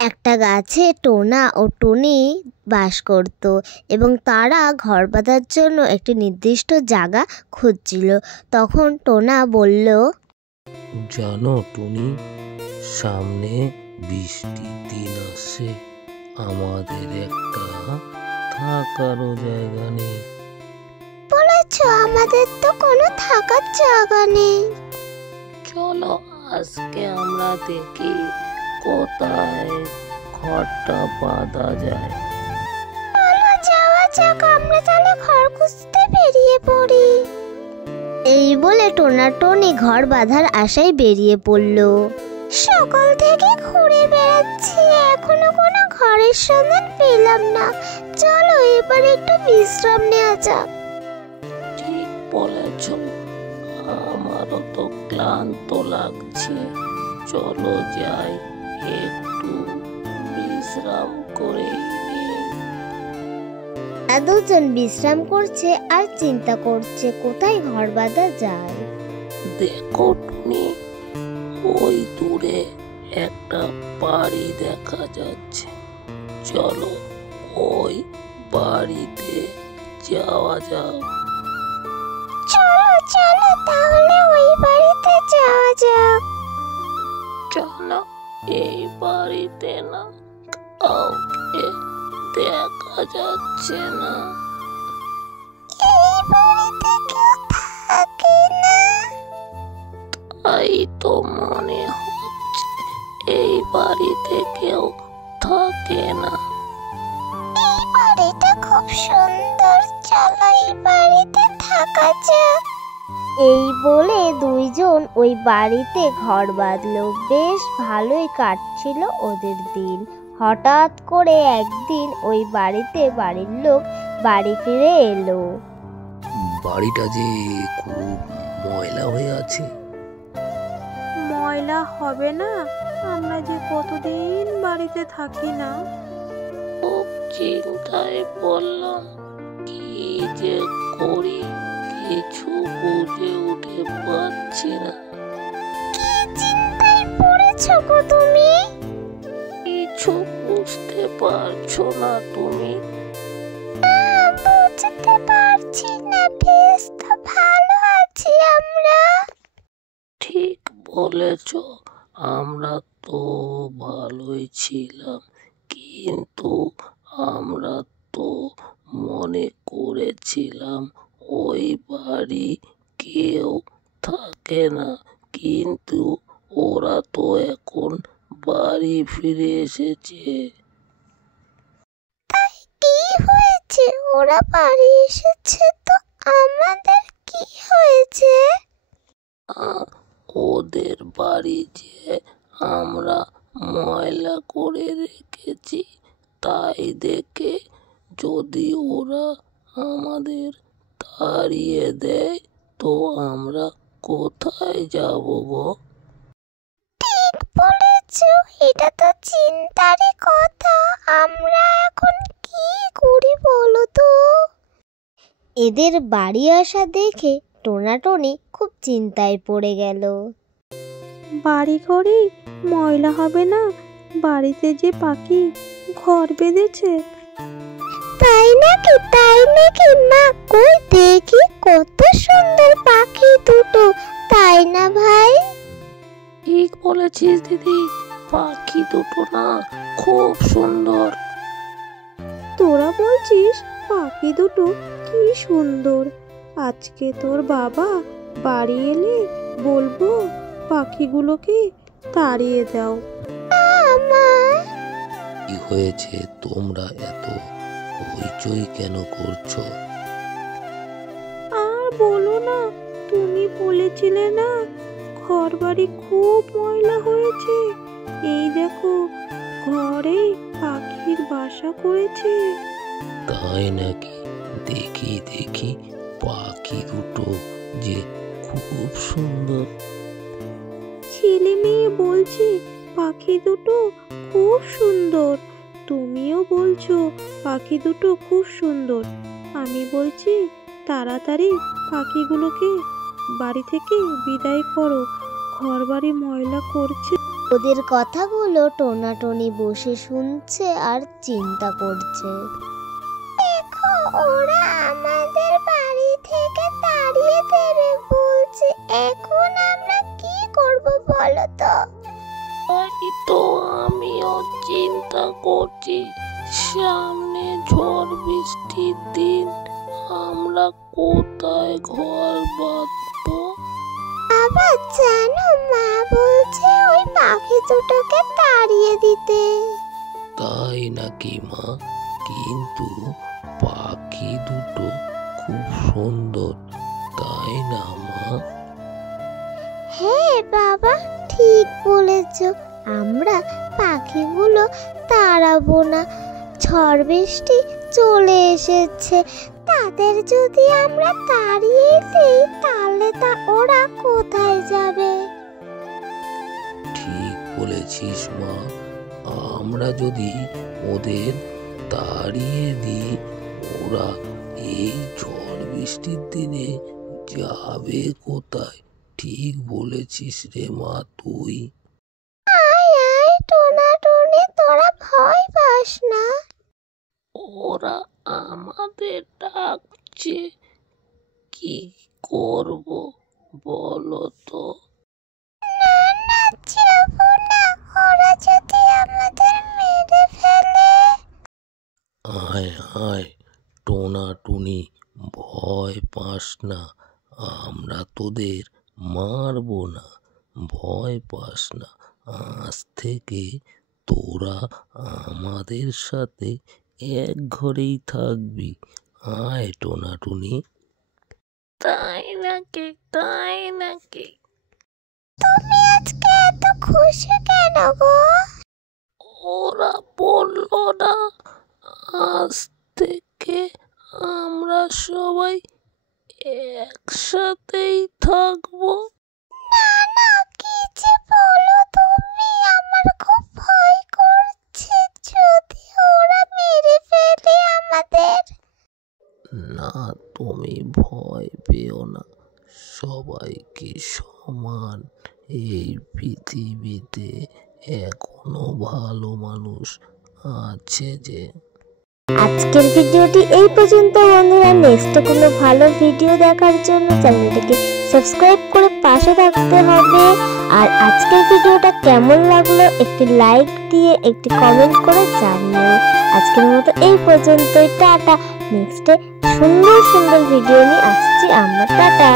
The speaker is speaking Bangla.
একটা গাছে টোনা ও টুনি বাস করত এবং তারা ঘর বাঁধার জন্য একটি নির্দিষ্ট জায়গা খুঁজছিল। তখন টোনা বলল, জানো টুনি, সামনে বৃষ্টির দিন আসছে, আমাদের একটা থাকারও জায়গা নেই। বলেছ, আমাদের তো কোনো থাকার জায়গা নেই। চলো আজকে আমরা দেখি কোথায় ঘরটা বাঁধা যায়। চলো যাওয়া যাক, আমরা তাহলে ঘর খুঁজতে বেরিয়ে পড়ি। এই বলে টোনা টনি ঘর বাঁধার আশায় বেরিয়ে পড়ল। সকাল থেকে ঘুরে বেড়াচ্ছি, এখনো কোনো ঘরের সন্ধান পেলাম না। চলো এবার একটু বিশ্রাম নেওয়া যাক। ঠিক বলেছ, আমারও তো ক্লান্ত লাগছে। চলো যাই, একটু বিশ্রাম করে নিই। দুজন বিশ্রাম করছে আর চিন্তা করছে কোথায় ঘর বাঁধা যায়। দেখো টুনি, ওই দূরে একটা বাড়ি দেখা যাচ্ছে। চলো ওই বাড়িতে যাওয়া যাক। চলো চলো তাহলে ওই বাড়িতে যাওয়া যাক। চলো, এই বাড়িতে না কাউকে দেখা যাচ্ছে না। এই বাড়িতে কেউ থাকে না। তাই তো মনে হচ্ছে এই বাড়িতে কেউ থাকে না। এই বাড়িটা খুব সুন্দর, চলো এই বাড়িতে থাকা যাক। এই বলে দুইজন ওই বাড়িতে ঘর বাঁধলো। বেশ ভালোই কাটছিল ওদের দিন। হঠাৎ করে একদিন ওই বাড়িতে বাড়ির লোক বাড়ি ফিরে এলো। বাড়িটা যে খুব ময়লা হয়ে আছে। ময়লা হবে না, আমরা যে কতদিন বাড়িতে থাকি না। খুব চিন্তায় পড়লাম, কি যে করি কিছু বুঝে উঠে পারছি না। কি চিন্তায় পড়েছো গো তুমি? কিছু বুঝতে পারছো না তুমি? বুঝতে পারছি না, বেশ তো ভালো আছি আমরা। ঠিক বলেছ, আমরা তো ভালোই ছিলাম, কিন্তু আমরা তো মনে করেছিলাম ওই বাড়ি কেউ থাকে না, কিন্তু ওরা তো এখন বাড়ি ফিরে এসেছে। তাই কি হয়েছে? ওরা বাড়ি এসেছে তো আমাদের কি হয়েছে? ওদের বাড়ি যে আমরা ময়লা করে রেখেছি, তাই দেখে যদি ওরা আমাদের তাড়িয়ে দেয় তো আমরা কোথায় যাব গো? ঠিক বলেছো, এটা তো চিন্তারই কথা। আমরা এখন কি করি বলো তো? এদের বাড়ি আসা দেখে টোনাটনি খুব চিন্তায় পড়ে গেল। বাড়ি ঘরে ময়লা হবে না, বাড়িতে যে পাখি ঘর বেঁধেছে। তাই নাকি? তাই নাকি? মা, কই দেখি কত সুন্দর পাখি দুটো, তাই না ভাই? ঠিক বলেছিস দিদি, পাখি দুটো না খুব সুন্দর। তোরা বলছিস পাখি দুটো কি সুন্দর। আজকে তোর বাবা বাড়ি এলে বলবো পাখিগুলোকে তাড়িয়ে দাও। কি হয়েছে, তোমরা এত হইচই কেন করছো? আর বলো না, তুমি বলেছিলে না ঘর বাড়ি খুব ময়লা হয়েছে। এই দেখো, ঘরে পাখির বাসা করেছে। তাই নাকি? দেখি দেখি, পাখি দুটো যে খুব সুন্দর। ছেলে মেয়ে বলছে পাখি দুটো খুব সুন্দর, তুমিও বলছো পাখি দুটো খুব সুন্দর। আমি বলছি তাড়াতাড়ি পাখিগুলোকে বাড়ি থেকে বিদায় করো, ঘর বাড়ি ময়লা করছে। ওদের কথাগুলো টোনাটুনি বসে শুনছে আর চিন্তা করছে। দেখো, ওরা আমাদের বাড়ি থেকে তাড়িয়ে দেবে বলছে। এখন আমরা কি করব বলো তো? তাই তো আমিও চিন্তা করছি, সামনে ঝড় বৃষ্টির দিন, আমরা কোথায় ঘর বাঁধবো? আবার জানো, মা বলছে ওই পাখি দুটোকে তাড়িয়ে দিতে। তাই নাকি মা? কিন্তু পাখি দুটো খুব সুন্দর, তাই না মা? হ্যাঁ বাবা, ঠিক বলেছ। আমরা পাখিগুলো তাড়াবো না। ঝড় বৃষ্টি চলে এসেছে, তাদের যদি আমরা তাড়িয়ে দিই তাহলে ওরা কোথায় যাবে? ঠিক বলেছিস মা, আমরা যদি ওদের তাড়িয়ে দিই, ওরা এই ঝড় বৃষ্টির দিনে যাবে কোথায়? ঠিক বলেছিস রে মা তুই। আয় আয় টোনাটুনি, তোরা ভয় পাস না। ওরা আমাদের ডাকছে, কি করব বলো তো? না না, যাবো না। ওরা যদি আমাদের মেরে ফেলে? আয় আয় টোনাটুনি, ভয় পাস না, আমরা তোদের মারবো না, ভয় পাস না। আজ থেকে তোরা আমাদের সাথে এক ঘরেই থাকবি। আয় টোনাটুনি। তাই নাকি? তাই নাকি? তুমি আজকে এত খুশি কেন গো? ওরা বললো না, আজ থেকে আমরা সবাই একসাথেই থাকবো। না না, কি যে বলো তুমি, আমার খুব ভয় করছে। যদি ওরা মেরে ফেলে আমাদের? না, তুমি ভয় পেও না, সবাইকে সমান এই পৃথিবীতে এখনো ভালো মানুষ আছে যে। আজকের ভিডিওটি এই পর্যন্ত বন্ধুরা। নেক্সট কোনো ভালো ভিডিও দেখার জন্য চ্যানেলটিকে সাবস্ক্রাইব করে পাশে থাকতে হবে। আর আজকের ভিডিওটা কেমন লাগলো একটি লাইক দিয়ে একটি কমেন্ট করে জানিও। আজকের মতো এই পর্যন্তই, টাটা। নেক্সটে সুন্দর সুন্দর ভিডিও নিয়ে আসছি আমরা, টাটা।